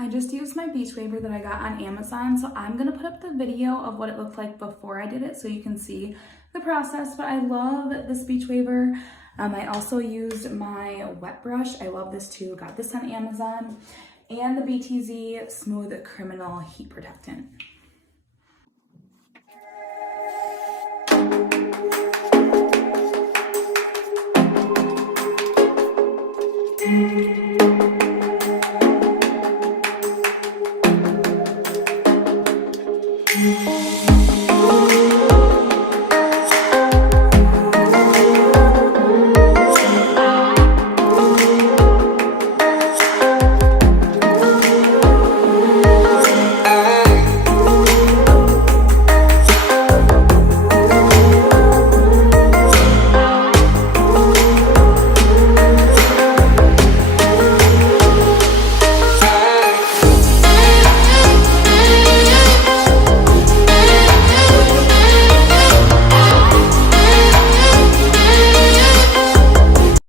I just used my beach waiver that I got on Amazon, so I'm gonna put up the video of what it looked like before I did it so you can see the process, but I love this beach waiver. I also used my wet brush. I love this too, got this on Amazon, and the BTZ Smooth Criminal Heat Protectant.